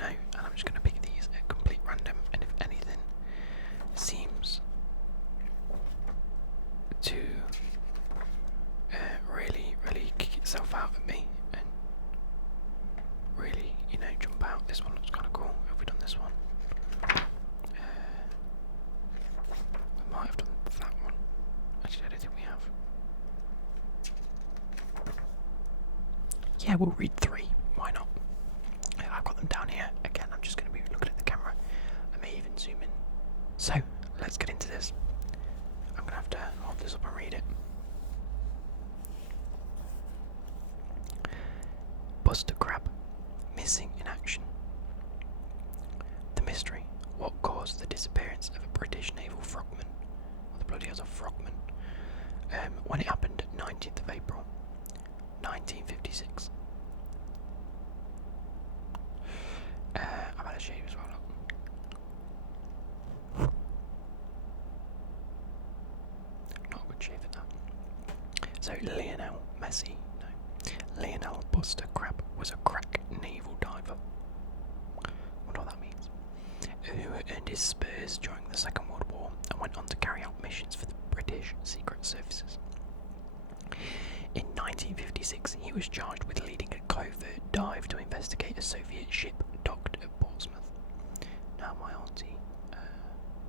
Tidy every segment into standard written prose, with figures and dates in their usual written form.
know, and I'm just going to pick these at complete random, and if anything seems to really kick itself out at me and really, jump out. This one looks kind of cool. Have we done this one? We might have done that one. Actually, I don't think we have. Yeah, we'll read 3. Why not? I've got them down here. Again, I'm just going to be looking at the camera. I may even zoom in. So, let's get into this. I'm going to have to hold this up and read it. Buster Crabb, missing in action. The mystery, what caused the disappearance of a British naval frogman? What the bloody hell's a frogman? When it happened, 19th of April, 1956. I've had a shave as well. Look. Not a good shave at that. So Lionel Buster Crabb was a crack naval diver. Wonder what that means. Who earned his spurs during the Second World War and went on to carry out missions for the British Secret Services. In 1956, he was charged with leading a covert dive to investigate a Soviet ship docked at Portsmouth. Now, my auntie,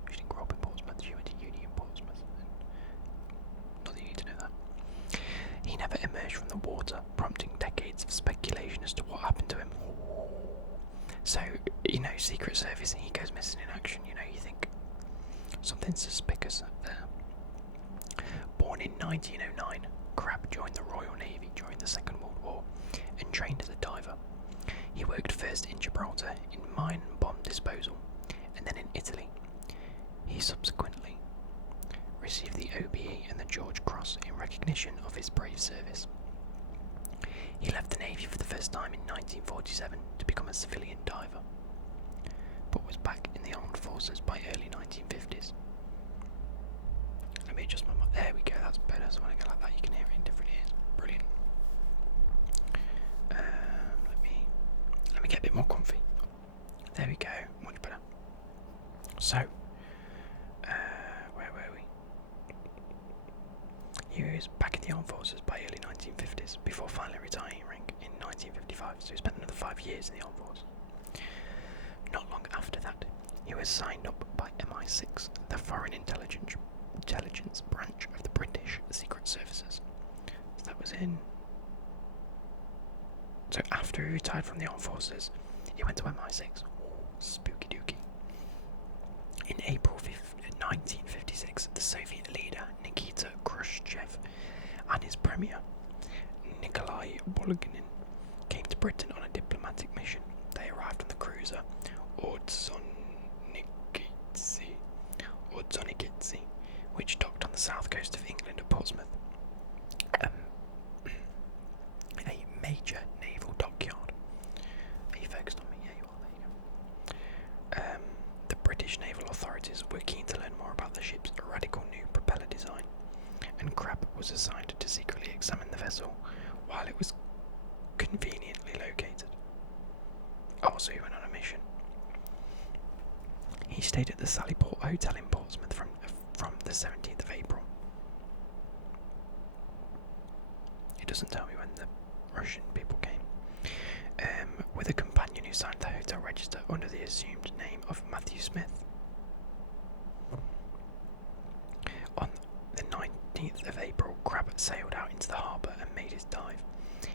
she didn't grow up in Portsmouth, she went to uni in Portsmouth. Not that you need to know that. He never emerged from the water, prompting decades of speculation as to what happened to him. So, Secret Service, and he goes missing in action, you think something suspicious there. Born in 1909, Crabb joined the Royal Navy during the Second World War and trained as a diver. He worked first in Gibraltar in mine and bomb disposal, and then in Italy. He subsequently received the OBE and the George Cross in recognition of his brave service. He left the Navy for the first time in 1947 to become a civilian diver, but was back in the armed forces by early 1950s. Let me adjust my mic. There we go, that's better. So when I go like that, you can hear it in different ears. Brilliant. Let me get a bit more comfy. There we go, much better. So, where were we? He was back in the armed forces by early 1950s before finally retiring in 1955. So he spent another 5 years in the armed forces. Not long after that, he was signed up by MI6, the Foreign Intelligence branch of the British Secret Services. So that was in. So after he retired from the armed forces, he went to MI6. Spooky dooky. In April 1956, the Soviet leader Nikita Khrushchev and his premier Nikolai Bulganin came to Britain on a diplomatic mission. They arrived on the cruiser Ordzhonikidze, which docked on the south coast of England at Portsmouth. A major naval dockyard. Are you focused on me? Yeah, you are. There you go. The British naval authorities were keen to learn more about the ship's radical new propeller design, and Crabb was assigned to secretly examine the vessel while it was conveniently located. Oh, so he went on a mission. He stayed at the Sallyport Hotel in Portsmouth from the 17th of April. It doesn't tell me when the Russian people came. With a companion who signed the hotel register under the assumed name of Matthew Smith. On the 19th of April, Crabb sailed out into the harbour and made his dive.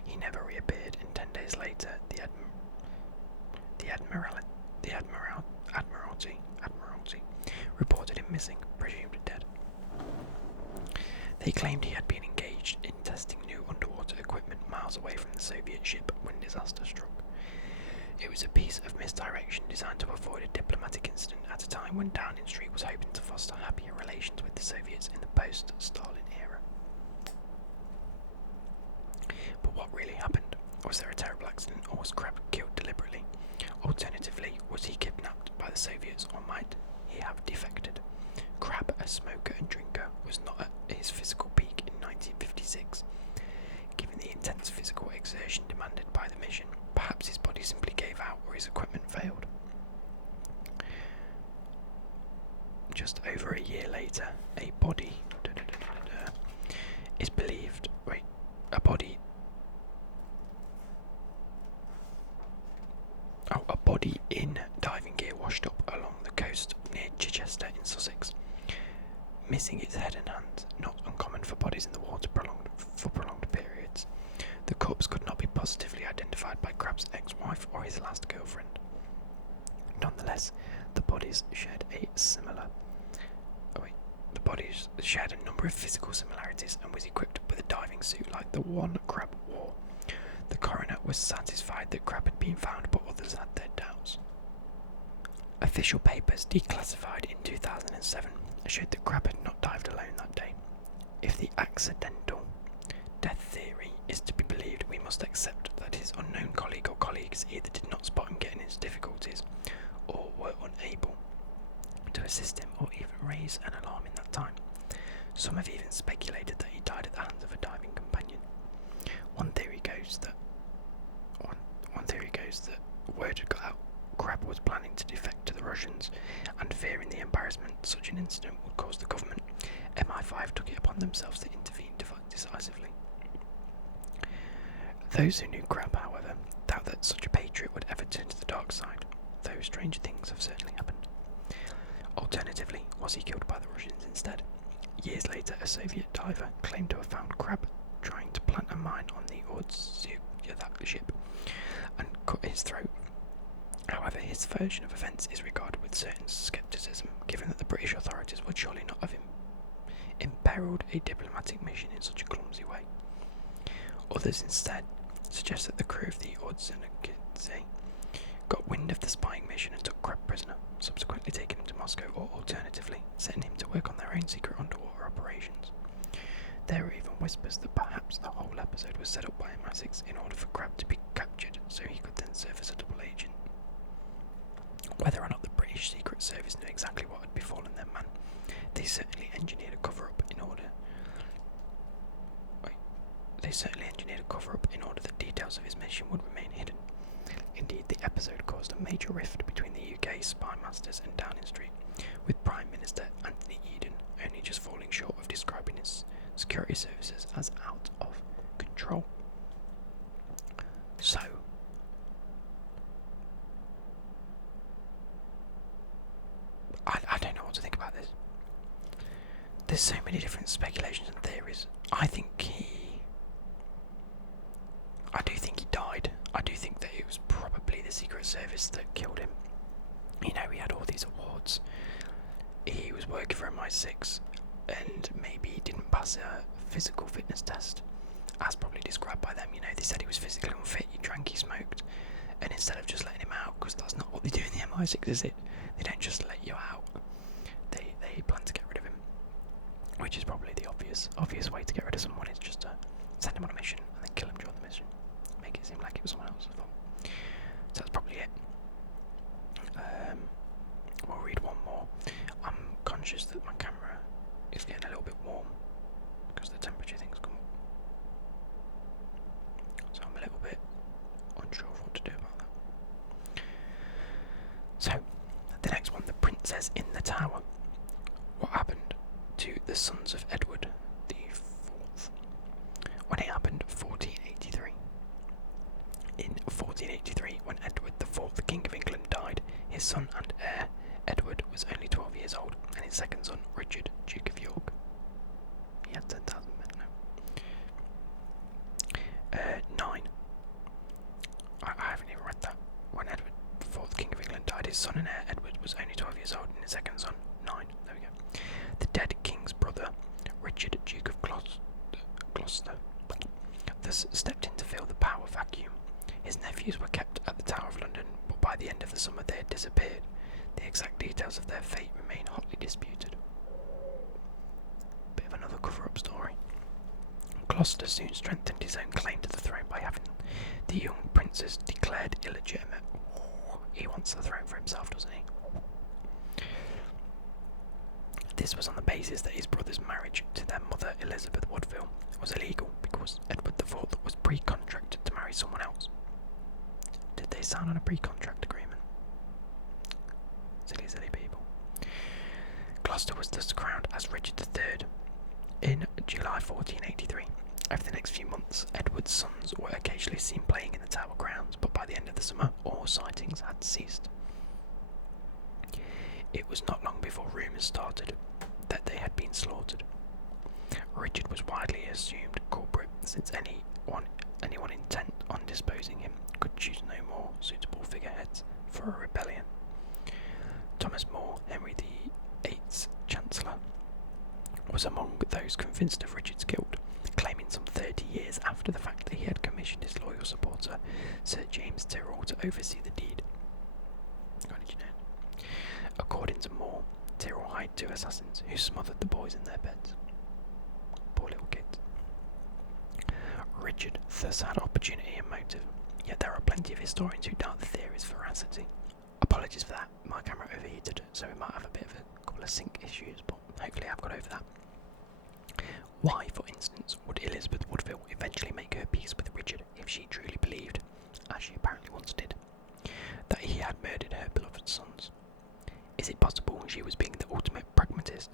He never reappeared, and 10 days later, the Admiralty reported him missing, presumed dead. They claimed he had been engaged in testing new underwater equipment miles away from the Soviet ship when disaster struck. It was a piece of misdirection designed to avoid a diplomatic incident at a time when Downing Street was hoping to foster happier relations with the Soviets in the post-Stalin era. But what really happened? Was there a terrible accident, or was Crabb killed deliberately? Alternatively, was he kidnapped by the Soviets, or might he have defected? Crabb, a smoker and drinker, was not at his physical peak in 1956. Given the intense physical exertion demanded by the mission, perhaps his body simply gave out, or his equipment failed. Just over a year later, a body is believed. Wait, a body. Oh, a body in diving gear washed up along the coast near Chichester in Sussex, missing its head and hands. Not uncommon for bodies in the water for prolonged periods. The corpse could not be positively identified by Crabb's ex-wife or his last girlfriend. Nonetheless, the bodies shared a number of physical similarities and was equipped with a diving suit like the one Crabb wore. The coroner was satisfied that Crabb had been found, but others had their doubts. Official papers declassified in 2007 showed that Crabb had not dived alone that day. If the accidental death theory is to be believed, we must accept that his unknown colleague or colleagues either did not spot him getting into difficulties or were unable to assist him or even raise an alarm in that time. Some have even speculated that he died at the hands of a diving companion. One theory goes that word had got out Crabb was planning to defect to the Russians, and fearing the embarrassment such an incident would cause the government, MI5 took it upon themselves to intervene decisively. Those who knew Crabb, however, doubt that such a patriot would ever turn to the dark side, though stranger things have certainly happened. Alternatively, was he killed by the Russians instead? Years later, a Soviet diver claimed to have found Crabb trying to plant a mine on the ship and cut his throat. However, his version of events is regarded with certain scepticism, given that the British authorities would surely not have imperiled a diplomatic mission in such a clumsy way. Others instead suggest that the crew of the Ordzhonikidze got wind of the spying mission and took Crabb prisoner, subsequently taking him to Moscow, or alternatively setting him to work on their own secret underwater operations. There are even whispers that perhaps the whole episode was set up by MI6 in order for Crabb to be captured so he could then serve as a double agent. Whether or not the British Secret Service knew exactly what had befallen their man, they certainly engineered a cover-up in order that details of his mission would remain hidden. Indeed, the episode caused a major rift between the UK spy masters and Downing Street, with Prime Minister Anthony Eden only just falling short of describing his security services as out of control. So, I don't know what to think about this. There's so many different speculations and theories. I do think he died. I do think that it was probably the Secret Service that killed him. You know, he had all these awards. He was working for MI6, and maybe he didn't pass a physical fitness test, as probably described by them. You know, they said he was physically unfit, he drank, he smoked, and instead of just letting him out, because that's not what they do in the MI6, is it? They don't just let you out. They plan to get rid of him, which is probably the obvious way to get rid of someone is just to send him on a mission and then kill him during the mission. Make it seem like it was someone else's fault. So that's probably it. We'll read one more. I'm conscious that my camera is getting a little bit warm because the temperature thing's come up. So I'm a little bit unsure of what to do about that. So, the next one, The Princess in the Tower. What happened to the sons of Edward the Fourth? When it happened, 1483. In 1483, when Edward the Fourth, the King of England, died, his son and heir, Edward, was only 12 years old, and his second son, Richard, Duke of York. He had 10,000 men now. 9. I haven't even read that. When Edward the Fourth, King of England, died, his son and heir, Edward, was only 12 years old, and his second son, 9. There we go. The dead king's brother, Richard, Duke of Gloucester, thus stepped in to fill the power vacuum. His nephews were kept at the Tower of London, but by the end of the summer they had disappeared. The exact details of their fate remain hotly disputed. Bit of another cover-up story. Gloucester soon strengthened his own claim to the throne by having the young princes declared illegitimate. He wants the throne for himself, doesn't he? This was on the basis that his brother's marriage to their mother, Elizabeth Woodville, was illegal because Edward IV was pre-contracted to marry someone else. Did they sign on a pre-contract agreement? Gloucester was thus crowned as Richard III in July 1483. Over the next few months, Edward's sons were occasionally seen playing in the Tower grounds, but by the end of the summer, all sightings had ceased. It was not long before rumours started that they had been slaughtered. Richard was widely assumed culprit, since anyone intent on disposing him could choose no more suitable figureheads for a rebellion. Thomas More, Henry VIII's Chancellor, was among those convinced of Richard's guilt, claiming some 30 years after the fact that he had commissioned his loyal supporter, Sir James Tyrrell, to oversee the deed. According to More, Tyrrell hired 2 assassins who smothered the boys in their beds. Poor little kids. Richard thus had opportunity and motive, yet there are plenty of historians who doubt the theory's veracity. Apologies for that, my camera overheated, so we might have a bit of a couple of sync issues, but hopefully I've got over that. Why, for instance, would Elizabeth Woodville eventually make her peace with Richard if she truly believed, as she apparently once did, that he had murdered her beloved sons? Is it possible she was being the ultimate pragmatist,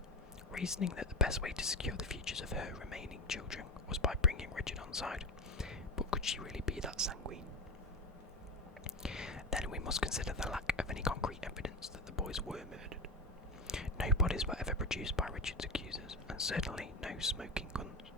reasoning that the best way to secure the futures of her remaining children was by bringing Richard on side? But could she really be that sanguine? Then we must consider the lack of any concrete evidence that the boys were murdered. No bodies were ever produced by Richard's accusers, and certainly no smoking guns.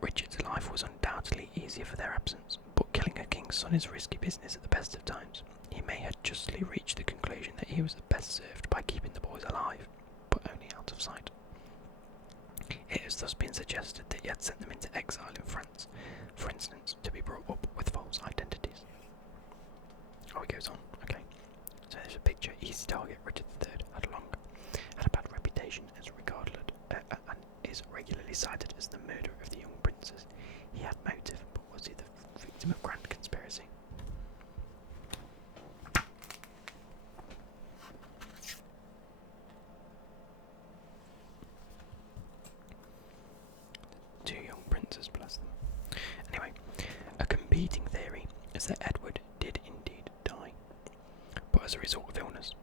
Richard's life was undoubtedly easier for their absence, but killing a king's son is risky business at the best of times. He may have justly reached the conclusion that he was best served by keeping the boys alive, but only out of sight. It has thus been suggested that he had sent them into exile in France, for instance, to be brought up with false identities. Oh, it goes on. Okay. So there's a picture. Easy target. Richard III had a bad reputation as regarded and is regularly cited as the murderer of the young princes. He had motive, but was he the victim of grand conspiracy? Two young princes, bless them. Anyway, a competing theory is that Edward did indeed die, but as a result of illness.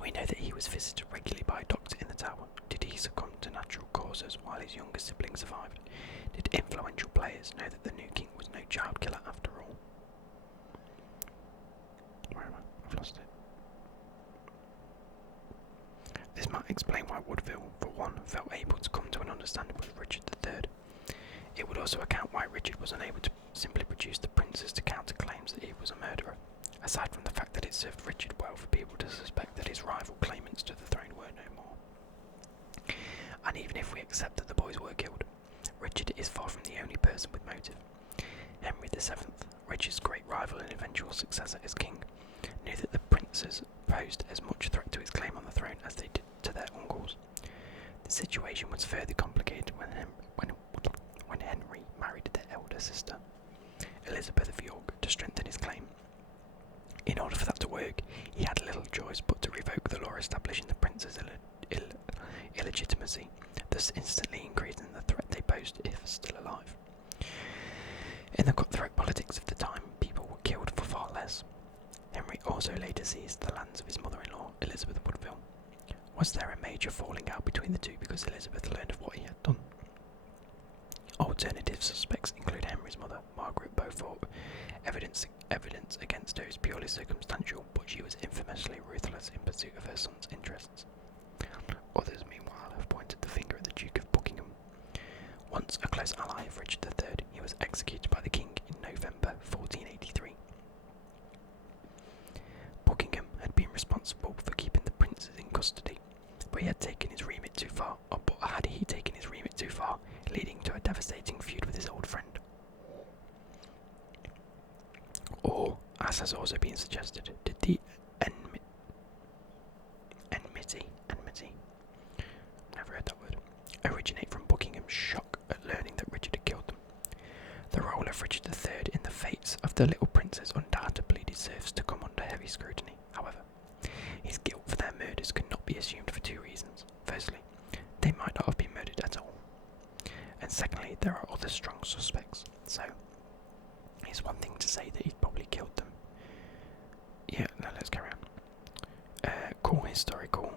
We know that he was visited regularly by a doctor in the Tower. Did he succumb to natural causes while his younger siblings survived? Did influential players know that the new king was no child killer after all? Where am I? I've lost it. This might explain why Woodville, for one, felt able to come to an understanding with Richard III. It would also account why Richard was unable to simply produce the princes to counter claims that he was a murderer, aside from the fact that it served Richard well for people to suspect that his rival claimants to the throne were no more. And even if we accept that the boys were killed, Richard is far from the only person with motive. Henry VII, Richard's great rival and eventual successor as king, knew that the princes posed as much threat to his claim on the throne as they did to their uncles. The situation was further complicated when Henry married their elder sister, Elizabeth of York, to strengthen his claim. In order for that to work, he had little choice but to revoke the law establishing the prince's illegitimacy, thus instantly increasing the threat they posed if still alive. In the cutthroat politics of the time, people were killed for far less. Henry also later seized the lands of his mother-in-law, Elizabeth Woodville. Was there a major falling out between the two because Elizabeth learned of what he had done? Alternative suspects include Henry's mother, Margaret Beaufort. Evidence against her is purely circumstantial, but she was infamously ruthless in pursuit of her son's interests. Others, meanwhile, have pointed the finger at the Duke of Buckingham. Once a close ally of Richard III, he was executed by the king in November 1483. Buckingham had been responsible for keeping the princes in custody, but he had taken his remit too far, leading to a devastating feud with his old friend. Or, as has also been suggested, did the enmity, never heard that word, originate from Buckingham's shock at learning that Richard had killed them? The role of Richard III in the fates of the little princes undoubtedly deserves to come under heavy scrutiny. However, his guilt for their murders could not be assumed for two reasons. Firstly, they might not have been murdered at all. And secondly, there are other strong suspects. So, it's one thing to say that he'd probably killed them. Yeah, no, let's carry on. Cool historical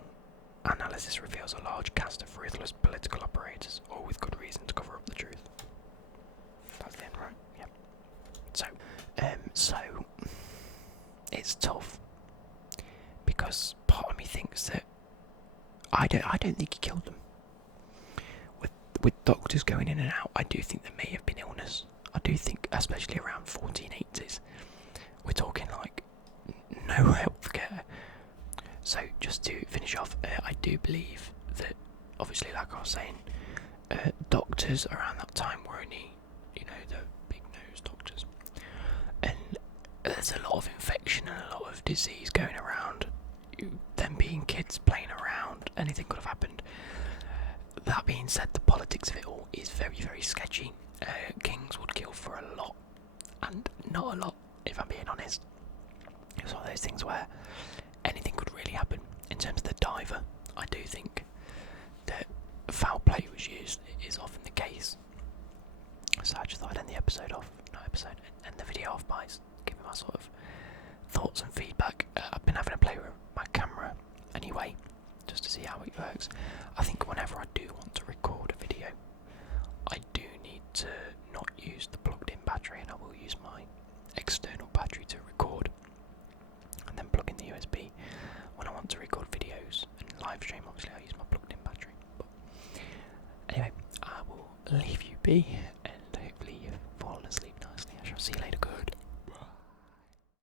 as this reveals a large cast of ruthless political operators, all with good reason to cover up the truth. That's the end, right? Yeah. So it's tough because part of me thinks that I don't think he killed them. With doctors going in and out, I do think there may have been illness. I do think, especially around 1480s, we're talking like no healthcare. So just to finish off, I do believe that, obviously, like I was saying, doctors around that time were only, the big nose doctors, and there's a lot of infection and a lot of disease going around. Them being kids playing around, anything could have happened. That being said, the politics of it all is very, very sketchy. Kings would kill for a lot, and not a lot, if I'm being honest. It's one of those things where anything could really happen. In terms of the diver, I do think that foul play was used. It is often the case. So I just thought I'd end the video off by giving my sort of thoughts and feedback. I've been having a play with my camera anyway, just to see how it works. I think whenever I do want to record a video, I do need to not use the plugged in battery, and I will use my external battery to record, and then plug in the USB when I want to record videos and live stream. Obviously I use my plugged in battery, but anyway, I will leave you be